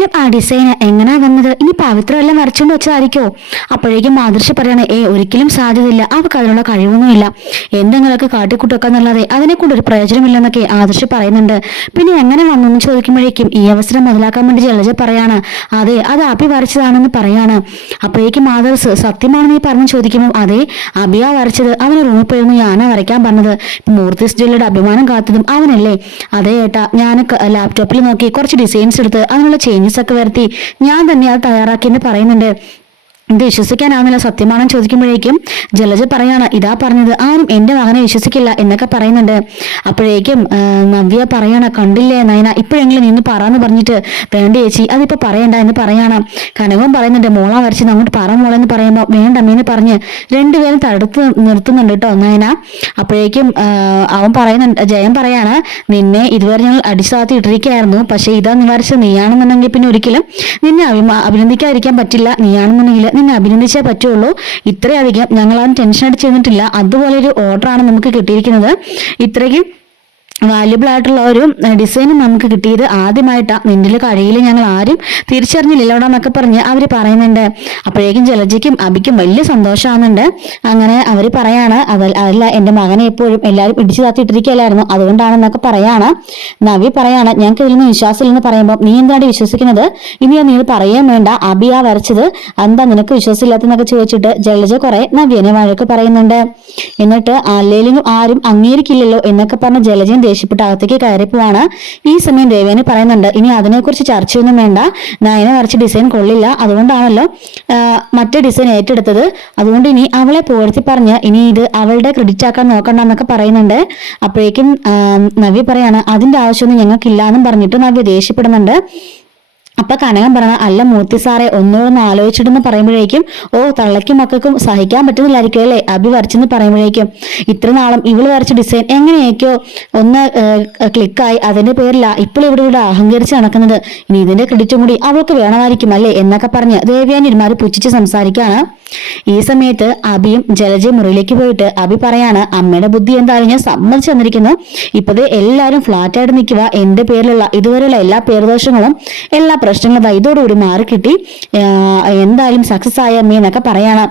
എന്തായാലും ആ ഡിസൈൻ എങ്ങനെയാ വന്നത്? ഇനി പവിത്ര എല്ലാം വരച്ചുകൊണ്ട് വെച്ചതായിരിക്കോ? അപ്പോഴേക്കും മാതൃശ്രീ പറയാണ്, ഒരിക്കലും സാധ്യതയില്ല, അവർക്ക് അതിനുള്ള കഴിവൊന്നുമില്ല, എന്തെങ്കിലുമൊക്കെ കാട്ടിക്കൂട്ടൊക്കെന്നല്ലാതെ അതിനെ കൊണ്ട് ഒരു പ്രയോജനമില്ലെന്നൊക്കെ ആദർശ് പറയുന്നുണ്ട്. പിന്നെ എങ്ങനെ വന്നു എന്ന് ചോദിക്കുമ്പോഴേക്കും ഈ അവസരം മുതലാക്കാൻ വേണ്ടി ജലജ പറയാണ്, അതെ അത് അഭി വരച്ചതാണെന്ന് പറയാണ്. അപ്പോഴേക്കും ആദർശ് സത്യമാണെന്ന് നീ പറഞ്ഞു ചോദിക്കുമ്പോൾ, അതെ അഭിയാ വരച്ചത്, അവന് റൂമിൽ പോയിരുന്നു ഞാനാ വരയ്ക്കാൻ പറഞ്ഞത്. മൂർത്തിസ് ജ്വല്ലയുടെ അഭിമാനം കാത്തതും അവനല്ലേ? അതേ ഏട്ടാ, ഞാൻ ലാപ്ടോപ്പിൽ നോക്കി കുറച്ച് ഡിസൈൻസ് എടുത്ത് അതിനുള്ള ചേഞ്ചസ് ഒക്കെ വരുത്തി ഞാൻ തന്നെ അത് തയ്യാറാക്കിയെന്ന് പറയുന്നുണ്ട്. ഇത് വിശ്വസിക്കാനാവുന്നില്ല, സത്യമാണെന്ന് ചോദിക്കുമ്പോഴേക്കും ജലജ പറയാണ്, ഇതാ പറഞ്ഞത്, ആരും എന്റെ മകനെ വിശ്വസിക്കില്ല എന്നൊക്കെ പറയുന്നുണ്ട്. അപ്പോഴേക്കും നവ്യ പറയാണ്, കണ്ടില്ലേ നയന, ഇപ്പോഴെങ്കിലും നിന്ന് പറയാന്ന് പറഞ്ഞിട്ട്, വേണ്ട ചേച്ചി അതിപ്പോ പറയണ്ട എന്ന് പറയാണ്. കനകവും പറയുന്നുണ്ട്, മോള വരച്ചത് അങ്ങോട്ട് പറ മോളെന്ന് പറയുമ്പോൾ വേണ്ട അമ്മേന്ന് പറഞ്ഞ് രണ്ടുപേരും തടുത്ത് നിർത്തുന്നുണ്ട് കേട്ടോ നയന. അപ്പോഴേക്കും അവൻ പറയുന്നുണ്ട്, ജയൻ പറയാണ്, നിന്നെ ഇതുവരെ ഞങ്ങൾ അടിച്ചാത്തി ഇട്ടിരിക്കുകയായിരുന്നു, പക്ഷെ ഇതാ നീ വരച്ചത്, നീയാണെന്നുണ്ടെങ്കിൽ പിന്നെ ഒരിക്കലും നിന്നെ അഭിനന്ദിക്കാതിരിക്കാൻ പറ്റില്ല, നീയാണെന്നുണ്ടെങ്കിൽ നിന്നെ അഭിനന്ദിച്ചേ പറ്റുള്ളൂ. ഇത്രയധികം ഞങ്ങളാരും ടെൻഷൻ അടിച്ച് ചെന്നിട്ടില്ല, അതുപോലെ ഒരു ഓർഡറാണ് നമുക്ക് കിട്ടിയിരിക്കുന്നത്. ഇത്രയ്ക്കും വാല്യുബിൾ ആയിട്ടുള്ള ഒരു ഡിസൈൻ നമുക്ക് കിട്ടിയത് ആദ്യമായിട്ടാണ്, നിന്റെ കഴിയിൽ ഞങ്ങൾ ആരും തിരിച്ചറിഞ്ഞില്ലല്ലോടാ എന്നൊക്കെ പറഞ്ഞ് അവർ പറയുന്നുണ്ട്. അപ്പോഴേക്കും ജലജയ്ക്കും അഭിക്കും വലിയ സന്തോഷമാകുന്നുണ്ട്. അങ്ങനെ അവർ പറയാണ്, അതല്ല എൻ്റെ മകനെ എപ്പോഴും എല്ലാവരും ഇടിച്ചു താത്തിയിട്ടിരിക്കുകയല്ലായിരുന്നു, അതുകൊണ്ടാണെന്നൊക്കെ പറയാണ്. നവി പറയാണ്, ഞങ്ങൾക്ക് ഇതിലൊന്നും വിശ്വാസമില്ലെന്ന് പറയുമ്പോൾ, നീ എന്താണ് വിശ്വസിക്കുന്നത്? ഇനി നീ പറയാൻ വേണ്ട, അഭിയാ വരച്ചത്, എന്താ നിനക്ക് വിശ്വാസമില്ലാത്തെന്നൊക്കെ ചോദിച്ചിട്ട് ജലജ കുറെ നവ്യനെ വഴക്ക് പറയുന്നുണ്ട്. എന്നിട്ട് അല്ലെങ്കിലും ആരും അംഗീകരിക്കില്ലല്ലോ എന്നൊക്കെ പറഞ്ഞ ജലജയും ദേഷ്യപ്പെട്ട് അകത്തേക്ക് കയറി പോവാണ്. ഈ സമയം ദേവേനെ പറയുന്നുണ്ട്, ഇനി അതിനെക്കുറിച്ച് ചർച്ചയൊന്നും വേണ്ട, നയന വരച്ച ഡിസൈൻ കൊള്ളില്ല, അതുകൊണ്ടാണല്ലോ മറ്റേ ഡിസൈൻ ഏറ്റെടുത്തത്, അതുകൊണ്ട് ഇനി അവളെ പുകഴ്ത്തി പറഞ്ഞ് ഇനി ഇത് അവളുടെ ക്രെഡിറ്റ് ആക്കാൻ നോക്കണ്ട എന്നൊക്കെ പറയുന്നുണ്ട്. അപ്പോഴേക്കും നവ്യ പറയാണ്, അതിന്റെ ആവശ്യമൊന്നും ഞങ്ങൾക്കില്ല എന്നും പറഞ്ഞിട്ട് നവ്യ ദേഷ്യപ്പെടുന്നുണ്ട്. അപ്പൊ കനകൻ പറഞ്ഞ, അല്ല മൂർത്തി സാറെ ഒന്നുകൂടെ ആലോചിച്ചിട്ടെന്ന് പറയുമ്പോഴേക്കും, തള്ളയ്ക്കും മക്കൾക്കും സഹിക്കാൻ പറ്റുന്നില്ലായിരിക്കും അല്ലേ അഭി വരച്ചെന്ന് പറയുമ്പോഴേക്കും, ഇത്ര നാളും ഇവള് വരച്ച ഡിസൈൻ എങ്ങനെയൊക്കെയോ ഒന്ന് ക്ലിക്കായി, അതിന്റെ പേരില ഇപ്പോൾ ഇവിടെ അഹങ്കരിച്ച് നടക്കുന്നത്, ഇനി ഇതിന്റെ ക്രെഡിറ്റും കൂടി അവൾക്ക് വേണമായിരിക്കും അല്ലേ എന്നൊക്കെ പറഞ്ഞ് ദേവ്യാനി ഒരുമാതിരി പുച്ഛിച്ച് സംസാരിക്കുകയാണ്. ഈ സമയത്ത് അഭിയും ജലജയും മുറിയിലേക്ക് പോയിട്ട് അഭി പറയാണ്, അമ്മയുടെ ബുദ്ധി എന്തായാലും ഞാൻ സമ്മതിച്ചു തന്നിരിക്കുന്നു, ഇപ്പതേ എല്ലാവരും ഫ്ലാറ്റായിട്ട് നിൽക്കുക, എന്റെ പേരിലുള്ള ഇതുവരെയുള്ള എല്ലാ പേർദോഷങ്ങളും എല്ലാ പ്രശ്നങ്ങളും ഇതോടുകൂടി മാറിക്കിട്ടി, എന്തായാലും സക്സസ് ആയ അമ്മ എന്നൊക്കെ പറയാണ്.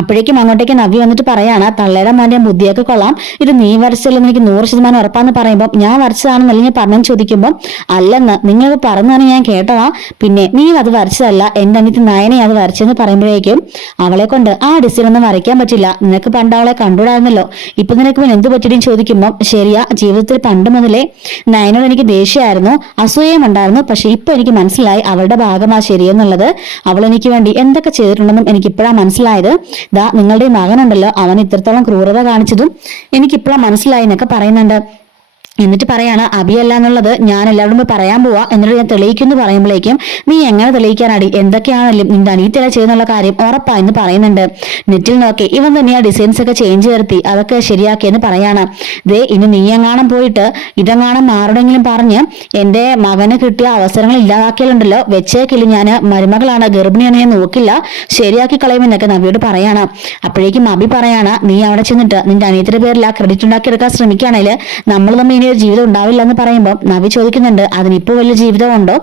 അപ്പോഴേക്കും അങ്ങോട്ടേക്ക് നവ്യ വന്നിട്ട് പറയാണ്, തള്ളയുടെ മോന്റെ ബുദ്ധിയൊക്കെ കൊള്ളാം, ഇത് നീ വരച്ചല്ലെന്ന് എനിക്ക് 100% ഉറപ്പാന്ന് പറയുമ്പോൾ, ഞാൻ വരച്ചതാണെന്നല്ല ഞാൻ പറഞ്ഞു ചോദിക്കുമ്പോൾ, അല്ലെന്ന് നിങ്ങൾ പറഞ്ഞാണ് ഞാൻ കേട്ടതാ, പിന്നെ നീ അത് വരച്ചതല്ല, എന്റെ അനിയത്തി നയനെ അത് വരച്ചെന്ന് പറയുമ്പോഴേക്കും, അവളെ കൊണ്ട് ആ ഡിസൈൻ ഒന്നും വരയ്ക്കാൻ പറ്റില്ല, നിനക്ക് പണ്ട് അവളെ കണ്ടുകൂടായിരുന്നല്ലോ, ഇപ്പൊ നിനക്ക് പിന്നെ എന്ത് പറ്റിയും ചോദിക്കുമ്പോൾ, ശരിയാ, ജീവിതത്തിൽ പണ്ട് മുതലേ നയനോട് എനിക്ക് ദേഷ്യമായിരുന്നു, അസൂയം ഉണ്ടായിരുന്നു, പക്ഷെ ഇപ്പൊ എനിക്ക് മനസ്സിലായി അവളുടെ ഭാഗമാ ശരിയെന്നുള്ളത്, അവൾ എനിക്ക് വേണ്ടി എന്തൊക്കെ ചെയ്തിട്ടുണ്ടെന്നും എനിക്ക് ഇപ്പോഴാണ് മനസ്സിലായത്, ദാ നിങ്ങളുടെ മകനുണ്ടല്ലോ, അവൻ ഇത്രത്തോളം ക്രൂരത കാണിച്ചതും എനിക്കിപ്പോഴാണ് മനസ്സിലായി എന്നൊക്കെ പറയുന്നുണ്ട്. എന്നിട്ട് പറയാണ്, അഭിയല്ല എന്നുള്ളത് ഞാൻ എല്ലാവരും പറയാൻ പോവാ, എന്നിട്ട് ഞാൻ തെളിയിക്കുന്നു പറയുമ്പോഴേക്കും, നീ എങ്ങനെ തെളിയിക്കാനാടി, എന്തൊക്കെയാണല്ലോ നിന്റെ അനിയത്തില ചെയ്യുന്നുള്ള കാര്യം ഉറപ്പാ എന്ന് പറയുന്നുണ്ട്. നെറ്റിൽ നോക്കി ഇവൻ തന്നെ ആ ഡിസൈൻസ് ഒക്കെ ചേഞ്ച് വരുത്തി അതൊക്കെ ശരിയാക്കിയെന്ന് പറയാണ്. ദേ ഇനി നീ എങ്ങാനും പോയിട്ട് ഇതെങ്ങാനും ആരോടെങ്കിലും പറഞ്ഞ് എന്റെ മകന് കിട്ടിയ അവസരങ്ങൾ ഇല്ലാതാക്കിയാലുണ്ടല്ലോ, വെച്ചേക്കില്ല, ഞാൻ മരുമകളാണ്, ഗർഭിണിയാണ്, ഞാൻ നോക്കില്ല, ശരിയാക്കി കളയുമെന്നൊക്കെ നവിയോട് പറയാണ്. അപ്പോഴേക്കും അഭി പറയാണ്, നീ അവിടെ ചെന്നിട്ട് നിന്റെ അനിയത്തിന്റെ പേരിൽ ആ ക്രെഡിറ്റ് ഉണ്ടാക്കിയെടുക്കാൻ ശ്രമിക്കുകയാണെങ്കിൽ നമ്മൾ തമ്മിൽ ഇനി ഒരു ജീവിതം ഉണ്ടാവില്ല എന്ന് പറയുമ്പോൾ നവി ചോദിക്കുന്നുണ്ട്, അതിനിപ്പോ വലിയ ജീവിതമുണ്ടോ,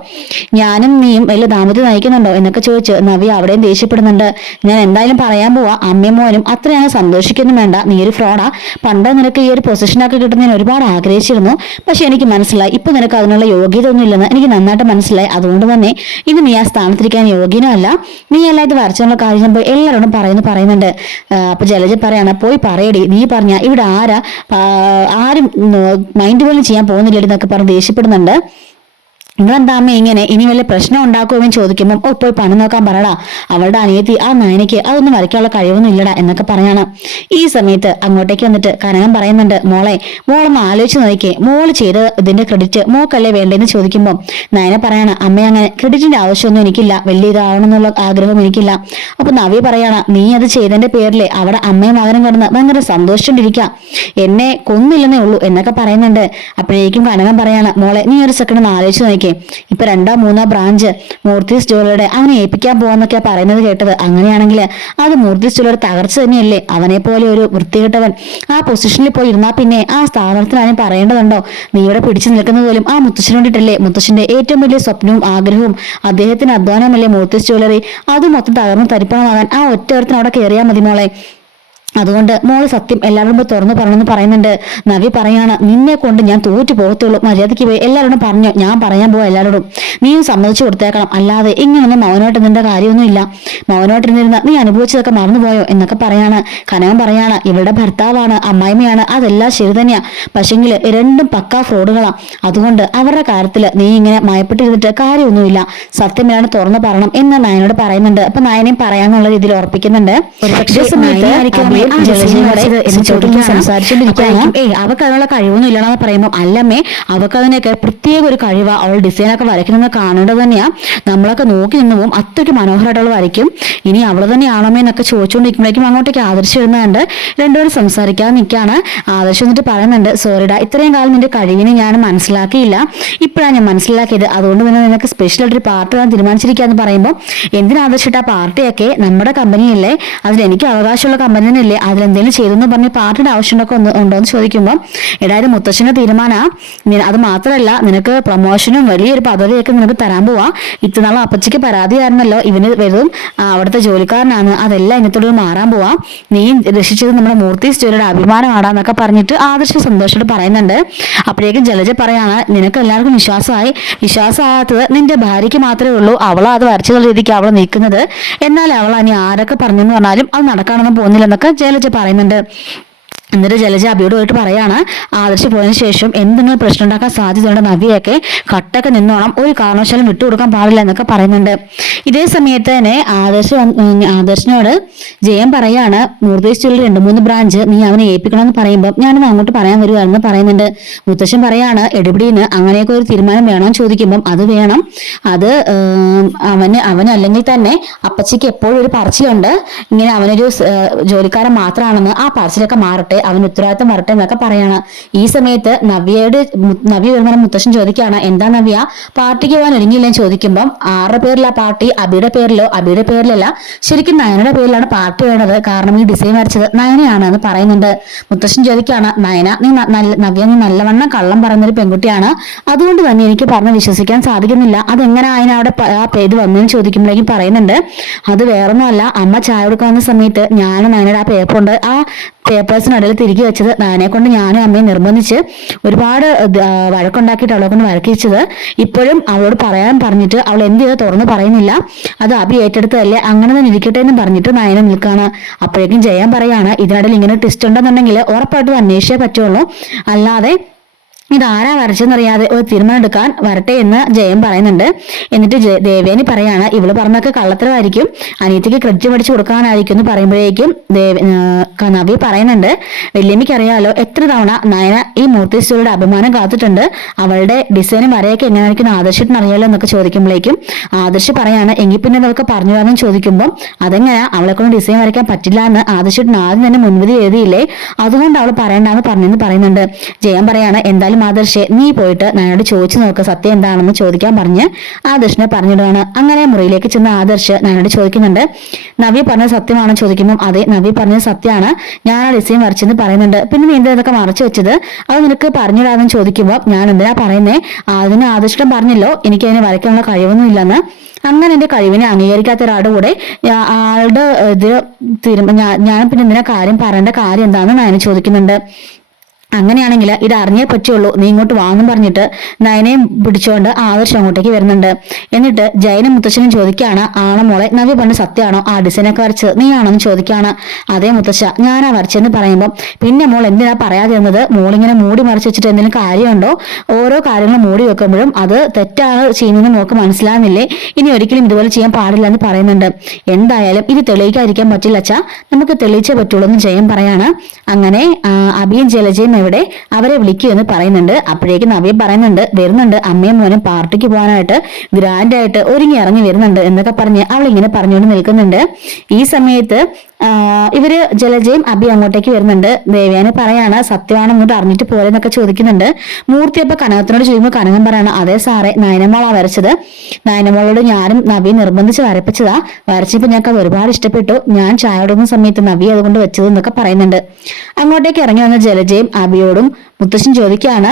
ഞാനും നീയും വലിയ ദാമ്പത്യം നയിക്കുന്നുണ്ടോ എന്നൊക്കെ ചോദിച്ച് നവി അവിടെയും ദേഷ്യപ്പെടുന്നുണ്ട്. ഞാൻ എന്തായാലും പറയാൻ പോവാ, അമ്മയും മോനും അത്രയാണ് സന്തോഷിക്കൊന്നും വേണ്ട, നീ ഒരു ഫ്രോഡാ, പണ്ട് നിനക്ക് ഈ ഒരു പൊസിഷനൊക്കെ കിട്ടുന്ന ഞാൻ ഒരുപാട് ആഗ്രഹിച്ചിരുന്നു, പക്ഷെ എനിക്ക് മനസ്സിലായി ഇപ്പൊ നിനക്ക് അതിനുള്ള യോഗ്യത ഒന്നും ഇല്ലെന്ന് എനിക്ക് നന്നായിട്ട് മനസ്സിലായി, അതുകൊണ്ട് തന്നെ ഇനി നീ ആ സ്ഥാനത്തിരിക്കാൻ യോഗ്യനോ അല്ല, നീ എല്ലാം ഇത് വരച്ചുള്ള കാര്യം പോയി എല്ലാവരോടും പറയുന്നുണ്ട്. അപ്പൊ ജലജ പറയാണ്, പോയി പറയടി, നീ പറഞ്ഞ ഇവിടെ ആരും മൈൻഡ് പോലും ചെയ്യാൻ പോകുന്നില്ല എന്നൊക്കെ പറഞ്ഞ് ദേഷ്യപ്പെടുന്നുണ്ട്. നിങ്ങളെന്താ അമ്മ ഇങ്ങനെ, ഇനി വല്ല പ്രശ്നം ഉണ്ടാക്കുമെന്ന് ചോദിക്കുമ്പോൾ, പോയി പണം നോക്കാൻ പറയടാ, അവളുടെ അനിയത്തി ആ നയനയ്ക്ക് അതൊന്നും വരയ്ക്കാനുള്ള കഴിവൊന്നും ഇല്ലടാ എന്നൊക്കെ പറയാണ്. ഈ സമയത്ത് അങ്ങോട്ടേക്ക് വന്നിട്ട് കനകൻ പറയുന്നുണ്ട്, മോളൊന്ന് ആലോചിച്ച് നോക്കിയേ, മോള് ചെയ്ത് ഇതിന്റെ ക്രെഡിറ്റ് മോക്കല്ലേ വേണ്ടതെന്ന് ചോദിക്കുമ്പോൾ നയന പറയാണ്, അമ്മ അങ്ങനെ ക്രെഡിറ്റിന്റെ ആവശ്യമൊന്നും എനിക്കില്ല, വലിയ ഇതാവണം എന്നുള്ള ആഗ്രഹം എനിക്കില്ല. അപ്പൊ നവ്യ പറയാണ്, നീ അത് ചെയ്തതിന്റെ പേരിലെ അവിടെ അമ്മയും മകനും കിടന്ന് ഭയങ്കര സന്തോഷിച്ചോണ്ടിരിക്കാം, എന്നെ കൊന്നില്ലെന്നേ ഉള്ളൂ എന്നൊക്കെ പറയുന്നുണ്ട്. അപ്പോഴേക്കും കനകൻ പറയാണ്, മോളെ നീ ഒരു സെക്കൻഡ് ഒന്ന് ആലോചിച്ച് നോക്കിയേ, നോക്കിയേ, ഇപ്പൊ 2-3 ബ്രാഞ്ച് മൂർത്തീസ് ജ്വല്ലറിയുടെ അവനെ ഏൽപ്പിക്കാൻ പോവാന്നൊക്കെയാ പറയുന്നത് കേട്ടത്. അങ്ങനെയാണെങ്കിൽ അത് മൂർത്തീസ് ജ്വല്ലറി തകർച്ച തന്നെയല്ലേ? അവനെ പോലെ ഒരു വൃത്തികെട്ടവൻ ആ പൊസിഷനിൽ പോയി ഇരുന്നാ പിന്നെ ആ സ്ഥാപനത്തിന് ആരും പറയേണ്ടതുണ്ടോ? നീ ഇവിടെ പിടിച്ചു നിൽക്കുന്നത് പോലും ആ മുത്തശ്ശന് വേണ്ടിയിട്ടല്ലേ? മുത്തശ്ശന്റെ ഏറ്റവും വലിയ സ്വപ്നവും ആഗ്രഹവും അദ്ദേഹത്തിന് അധ്വാനമല്ലേ മൂർത്തീസ് ജ്വല്ലറി? അത് മൊത്തം തകർന്ന് തരിപ്പണമാകാൻ ആ ഒറ്റ അവിടെ കയറിയാൽ മതി മോളെ. അതുകൊണ്ട് മോള് സത്യം എല്ലാവരോടും തുറന്നു പറയണമെന്ന് പറയുന്നുണ്ട്. നവി പറയാണ്, നിന്നെ കൊണ്ട് ഞാൻ തോറ്റു പോകത്തുള്ളൂ, മര്യാദയ്ക്ക് പോയി എല്ലാവരോടും പറഞ്ഞു, ഞാൻ പറയാൻ പോവാ എല്ലാവരോടും, നീയും സമ്മതിച്ചു കൊടുത്തേക്കണം, അല്ലാതെ ഇങ്ങനൊന്നും മൗനമായിട്ട് നിന്റെ കാര്യമൊന്നുമില്ല, മൗനമായിട്ടിരുന്നിരുന്ന നീ അനുഭവിച്ചതൊക്കെ മറന്നുപോയോ എന്നൊക്കെ പറയാണ്. കനകം പറയാണ്, ഇവളുടെ ഭർത്താവാണ്, അമ്മായിമ്മയാണ്, അതെല്ലാം ശരി തന്നെയാ, പക്ഷെങ്കിൽ രണ്ടും പക്കാ ഫ്രോഡുകളാ, അതുകൊണ്ട് അവരുടെ കാര്യത്തിൽ നീ ഇങ്ങനെ മയപ്പെട്ടിരുന്നിട്ട് കാര്യമൊന്നുമില്ല, സത്യമില്ലാണ് തുറന്നു പറയണം എന്ന് നയനോട് പറയുന്നുണ്ട്. അപ്പൊ നയനെയും പറയാന്നുള്ള രീതിയിൽ ഉറപ്പിക്കുന്നുണ്ട്. അവക്ക് അതിനുള്ള കഴിവൊന്നും ഇല്ലണെന്ന് പറയുമ്പോൾ, അല്ലമ്മേ അവക്ക് അതിനൊക്കെ പ്രത്യേക ഒരു കഴിവാ, അവൾ ഡിസൈനൊക്കെ വരയ്ക്കുന്നത് കാണേണ്ടത് തന്നെയാ, നമ്മളൊക്കെ നോക്കി നിന്ന് പോവും, അത്രയ്ക്ക് മനോഹരമായിട്ട് അവൾ വരയ്ക്കും, ഇനി അവൾ തന്നെയാണോമേ എന്നൊക്കെ ചോദിച്ചുകൊണ്ടിരിക്കുമ്പോഴേക്കും അങ്ങോട്ടേക്ക് ആദർശം എഴുതുന്നുണ്ട്. രണ്ടുപേരും സംസാരിക്കാതെ നിൽക്കാണ്. ആദർശം എന്നിട്ട് പറയുന്നുണ്ട്, സോറിഡ, ഇത്രയും കാലം നിന്റെ കഴിവിനെ ഞാൻ മനസ്സിലാക്കിയില്ല, ഇപ്പോഴാണ് ഞാൻ മനസ്സിലാക്കിയത്, അതുകൊണ്ട് തന്നെ നിനക്ക് സ്പെഷ്യലായിട്ടൊരു പാർട്ടി ഞാൻ തീരുമാനിച്ചിരിക്കാന്ന് പറയുമ്പോൾ, എന്തിനാ ആദർശിട്ട് ആ പാർട്ടിയൊക്കെ നമ്മുടെ കമ്പനിയല്ലേ, അതിൽ എനിക്ക് അവകാശമുള്ള കമ്പനി തന്നെയല്ലേ, അതിലെന്തെങ്കിലും ചെയ്തെന്ന് പറഞ്ഞ് പാർട്ടിയുടെ ആവശ്യമൊക്കെ ഉണ്ടോ എന്ന് ചോദിക്കുമ്പോൾ, എടായത് മുത്തശ്ശന്റെ തീരുമാനമാണ്, അത് മാത്രമല്ല നിനക്ക് പ്രൊമോഷനും വലിയൊരു പദവിയൊക്കെ നിനക്ക് തരാൻ പോവാ, ഇത്രനാളും അപ്പച്ചിക്ക് പരാതിയായിരുന്നല്ലോ ഇവന് വെറും അവിടുത്തെ ജോലിക്കാരനാണ്, അതെല്ലാം ഇന്നത്തോട് മാറാൻ പോവാ, നീ രക്ഷിച്ചത് നമ്മുടെ മൂർത്തീസ് ജ്വല്ലറിയുടെ അഭിമാനമാടാന്നൊക്കെ പറഞ്ഞിട്ട് ആദർശം സന്തോഷത്തോട് പറയുന്നുണ്ട്. അപ്പോഴേക്കും ജലജ പറയാണ്, നിനക്ക് എല്ലാവർക്കും വിശ്വാസമാകാത്തത് നിന്റെ ഭാര്യയ്ക്ക് മാത്രമേ ഉള്ളൂ, അവളാ അത് വരച്ചുള്ള രീതിക്ക് അവൾ നിൽക്കുന്നത്, എന്നാൽ അവൾ ഇനി ആരൊക്കെ പറഞ്ഞെന്ന് പറഞ്ഞാലും അത് നടക്കാനൊന്നും പോകുന്നില്ലെന്നൊക്കെ ജലജ പറയുന്നുണ്ട്. എന്നിട്ട് ജലജ അബിയോട് പോയിട്ട് പറയാണ്, ആദർശ് പോയതിനു ശേഷം എന്തെങ്കിലും പ്രശ്നം ഉണ്ടാക്കാൻ സാധ്യതയുണ്ട്, നവിയൊക്കെ കട്ടൊക്കെ നിന്നോണം, ഒരു കാരണവശാലും വിട്ടുകൊടുക്കാൻ പാടില്ല എന്നൊക്കെ പറയുന്നുണ്ട്. ഇതേ സമയത്ത് തന്നെ ആദർശിനോട് ജയം പറയാണ്, മൂർത്തീസ് ജ്വല്ലറി 2-3 ബ്രാഞ്ച് നീ അവനെ ഏൽപ്പിക്കണമെന്ന് പറയുമ്പോൾ ഞാനത് അങ്ങോട്ട് പറയാൻ വരുവാണെന്ന് പറയുന്നുണ്ട്. മുത്തശ്ശൻ പറയാണ്, എടുപിടിന്ന് അങ്ങനെയൊക്കെ ഒരു തീരുമാനം വേണമെന്ന് ചോദിക്കുമ്പം അത് വേണം, അത് അവന് അല്ലെങ്കിൽ തന്നെ അപ്പച്ചിക്ക് എപ്പോഴും ഒരു പറച്ചിലുണ്ട്, ഇങ്ങനെ അവനൊരു ജോലിക്കാരൻ മാത്രമാണെന്ന്, ആ പറച്ചിലൊക്കെ മാറട്ടെ, അവൻ ഉത്തരവാദിത്തം വരട്ടെ എന്നൊക്കെ പറയാണ്. ഈ സമയത്ത് നവ്യ വരുന്ന മുത്തശ്ശൻ ചോദിക്കുകയാണ്, എന്താ നവ്യ പാർട്ടിക്ക് പോകാൻ ഒരുങ്ങിയില്ലെന്ന് ചോദിക്കുമ്പം, ആരുടെ പേരിലാ പാർട്ടി, അബിയുടെ പേരിലോ? അബിയുടെ പേരിലല്ല, ശരിക്കും നയനയുടെ പേരിലാണ് പാർട്ടി വേണ്ടത്, കാരണം ഈ ഡിസൈൻ വരച്ചത് നയനയാണ് എന്ന് പറയുന്നുണ്ട്. മുത്തശ്ശൻ ചോദിക്കുകയാണ്, നവ്യ നീ നല്ലവണ്ണം കള്ളം പറയുന്നൊരു പെൺകുട്ടിയാണ്, അതുകൊണ്ട് തന്നെ എനിക്ക് പറഞ്ഞ് വിശ്വസിക്കാൻ സാധിക്കുന്നില്ല, അതെങ്ങനെ അതിനവിടെ ആ പേര് വന്നതെന്ന് ചോദിക്കുമ്പോഴേക്കും പറയുന്നുണ്ട്, അത് വേറൊന്നുമല്ല, അമ്മ ചായ കൊടുക്കാൻ വന്ന സമയത്ത് ഞാനും നയനയുടെ ആ പേപ്പറുണ്ട്, ആ പേപ്പേഴ്സിനിടയിൽ തിരികെ വെച്ചത് നയനെ കൊണ്ട് ഞാനും അമ്മയെ നിർബന്ധിച്ച് ഒരുപാട് വഴക്കുണ്ടാക്കിയിട്ട് അവളെ കൊണ്ട് വഴക്കിച്ചത്, ഇപ്പോഴും അവളോട് പറയാൻ പറഞ്ഞിട്ട് അവൾ എന്ത് ചെയ്ത് തുറന്ന് പറയുന്നില്ല, അത് അബി ഏറ്റെടുത്തതല്ലേ, അങ്ങനെ തന്നെ ഇരിക്കട്ടെ എന്ന് പറഞ്ഞിട്ട് നയനെ നിൽക്കാണ്. അപ്പോഴേക്കും ജയൻ പറയാണ്, ഇതിനിടയിൽ ഇങ്ങനെ ട്വിസ്റ്റ് ഉണ്ടെന്നുണ്ടെങ്കിൽ ഉറപ്പായിട്ടും അന്വേഷിച്ചേ പറ്റുള്ളൂ, അല്ലാതെ ഇതാരാ വരച്ചെന്നറിയാതെ ഒരു തീരുമാനം എടുക്കാൻ വരട്ടെ എന്ന് ജയൻ പറയുന്നുണ്ട്. എന്നിട്ട് ദേവേനി പറയാണ്, ഇവള് പറഞ്ഞൊക്കെ കള്ളത്തരമായിരിക്കും, അനിയത്തിക്ക് ക്രെഡിറ്റ് പഠിച്ചു കൊടുക്കാനായിരിക്കും എന്ന് പറയുമ്പോഴേക്കും നവ്യ പറയുന്നുണ്ട്, വല്യമ്മയ്ക്ക് അറിയാലോ എത്ര തവണ നയന ഈ മൂർത്തീസ് ജ്വല്ലറിയുടെ അഭിമാനം കാത്തിട്ടുണ്ട്, അവളുടെ ഡിസൈനും വരയൊക്കെ എങ്ങനെയായിരിക്കും ആദർശിട്ടിന് അറിയാലോ എന്നൊക്കെ ചോദിക്കുമ്പോഴേക്കും ആദർശ് പറയാണ്, എങ്കിൽ പിന്നെ അതൊക്കെ പറഞ്ഞു തരാമെന്ന് ചോദിക്കുമ്പോൾ, അതെങ്ങനെയാ അവളെ കൊണ്ട് ഡിസൈൻ വരയ്ക്കാൻ പറ്റില്ല എന്ന് ആദർശിട്ടിന് ആദ്യം തന്നെ മുൻവിധി എഴുതിയില്ലേ, അതുകൊണ്ട് അവൾ പറയണ്ടെന്ന് പറഞ്ഞെന്ന് പറയുന്നുണ്ട്. ജയൻ പറയാണ്, എന്തായാലും ആദർശെ നീ പോയിട്ട് നയനോട് ചോദിച്ചു നോക്ക് സത്യം എന്താണെന്ന് ചോദിക്കാൻ പറഞ്ഞ് ആദർശിനെ പറഞ്ഞിടുകയാണ്. അങ്ങനെ മുറിയിലേക്ക് ചെന്ന ആദർശ് നയനോട് ചോദിക്കുന്നുണ്ട്, നവ്യ പറഞ്ഞത് സത്യമാണോ ചോദിക്കുമ്പോൾ, അതെ നവ്യ പറഞ്ഞത് സത്യമാണ്, ഞാൻ ആ ഡിസൈൻ വരച്ചെന്ന് പറയുന്നുണ്ട്, പിന്നെ നീ എന്താ ഇതൊക്കെ മറച്ചു വെച്ചത്, അത് നിനക്ക് പറഞ്ഞിടാമെന്ന് ചോദിക്കുമ്പോൾ, ഞാൻ എന്തിനാ പറയുന്നേ, അതിന് ആദർശം പറഞ്ഞല്ലോ എനിക്ക് അതിന് വരയ്ക്കാനുള്ള കഴിവൊന്നും ഇല്ലെന്ന്, അങ്ങനെ എന്റെ കഴിവിനെ അംഗീകരിക്കാത്ത ഒരാളുടെ കൂടെ ആളുടെ ഇത് ഞാൻ പിന്നെ എന്തിനാ കാര്യം പറയേണ്ട കാര്യം എന്താണെന്ന് നയന ചോദിക്കുന്നുണ്ട്. അങ്ങനെയാണെങ്കിൽ ഇത് അറിഞ്ഞേ പറ്റുള്ളൂ, നീ ഇങ്ങോട്ട് വാങ്ങും പറഞ്ഞിട്ട് നയനയും പിടിച്ചുകൊണ്ട് ആദർശം അങ്ങോട്ടേക്ക് വരുന്നുണ്ട്. എന്നിട്ട് ജയനും മുത്തശ്ശനും ചോദിക്കുകയാണ്, ആണോ മോളെ നവ്യ പറഞ്ഞ സത്യമാണോ, ആ ഡിസൈനൊക്കെ വരച്ചത് നീയാണോന്ന് ചോദിക്കുകയാണ്. അതേ മുത്തശ്ശ ഞാനാ വരച്ചെന്ന് പറയുമ്പോൾ, പിന്നെ മോൾ എന്തിനാ പറയാതെ തന്നത്, മോളിങ്ങനെ മൂടി മറിച്ച് വെച്ചിട്ട് എന്തെങ്കിലും കാര്യമുണ്ടോ, ഓരോ കാര്യങ്ങൾ മൂടി വെക്കുമ്പോഴും അത് തെറ്റാണ് ചെയ്യുന്നതെന്ന് മോൾക്ക് മനസ്സിലാകുന്നില്ലേ, ഇനി ഒരിക്കലും ഇതുപോലെ ചെയ്യാൻ പാടില്ല എന്ന് പറയുന്നുണ്ട്. എന്തായാലും ഇത് തെളിയിക്കാതിരിക്കാൻ പറ്റില്ല അച്ഛാ, നമുക്ക് തെളിയിച്ചേ പറ്റുള്ളൂ എന്ന് ജയം പറയാണ്. അങ്ങനെ അബിയും ജലജയും എവിടെ അവരെ വിളിക്കുമെന്ന് പറയുന്നുണ്ട്. അപ്പോഴേക്കും നവ്യ പറയുന്നുണ്ട്, വരുന്നുണ്ട് അമ്മയും മോനും പാർട്ടിക്ക് പോകാനായിട്ട് ഗ്രാൻഡായിട്ട് ഒരുങ്ങി ഇറങ്ങി വരുന്നുണ്ട് എന്നൊക്കെ പറഞ്ഞ് അവൾ ഇങ്ങനെ പറഞ്ഞുകൊണ്ട് നിൽക്കുന്നുണ്ട്. ഈ സമയത്ത് ഇവര് ജലജയും അബി അങ്ങോട്ടേക്ക് വരുന്നുണ്ട്. ദേവയാനി പറയാണ് സത്യമാണ് അങ്ങോട്ട് അറിഞ്ഞിട്ട് പോരെന്നൊക്കെ ചോദിക്കുന്നുണ്ട്. മൂർത്തി അപ്പൊ കനകത്തിനോട് ചോദിക്കുമ്പോൾ കനകം പറയാണ് അതേ സാറേ, നയനമോളാ വരച്ചത്. നയനമോളോട് ഞാനും നവി നിർബന്ധിച്ച് വരപ്പിച്ചതാ. വരച്ചപ്പോ ഞങ്ങൾക്ക് അത് ഒരുപാട് ഇഷ്ടപ്പെട്ടു. ഞാൻ ചായ കൊടുക്കുന്ന സമയത്ത് നവി അതുകൊണ്ട് വെച്ചത് എന്നൊക്കെ പറയുന്നുണ്ട്. അങ്ങോട്ടേക്ക് ഇറങ്ങി വന്ന ജലജയും അബിയോടും മുത്തശ്ശൻ ചോദിക്കുകയാണ്,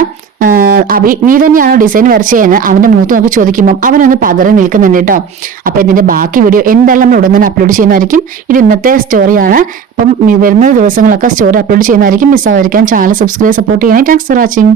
അബി നീ തന്നെയാണോ ഡിസൈൻ വരച്ചതെന്ന് അവന്റെ മുഖത്ത് നോക്കി ചോദിക്കുമ്പോൾ അവനൊന്ന് പതറി നിൽക്കുന്നുണ്ട് കേട്ടോ. അപ്പൊ ഇതിന്റെ ബാക്കി വീഡിയോ എന്തായാലും നമ്മൾ ഉടൻ തന്നെ അപ്ലോഡ് ചെയ്യുന്നതായിരിക്കും. ഇത് ഇന്നത്തെ സ്റ്റോറിയാണ്. അപ്പം വരുന്ന ദിവസങ്ങളൊക്കെ സ്റ്റോറി അപ്ലോഡ് ചെയ്യുന്നതായിരിക്കും. മിസ്സാവാതിരിക്കാൻ ചാനൽ സബ്സ്ക്രൈബ് സപ്പോർട്ട് ചെയ്യണേ. Thanks for watching.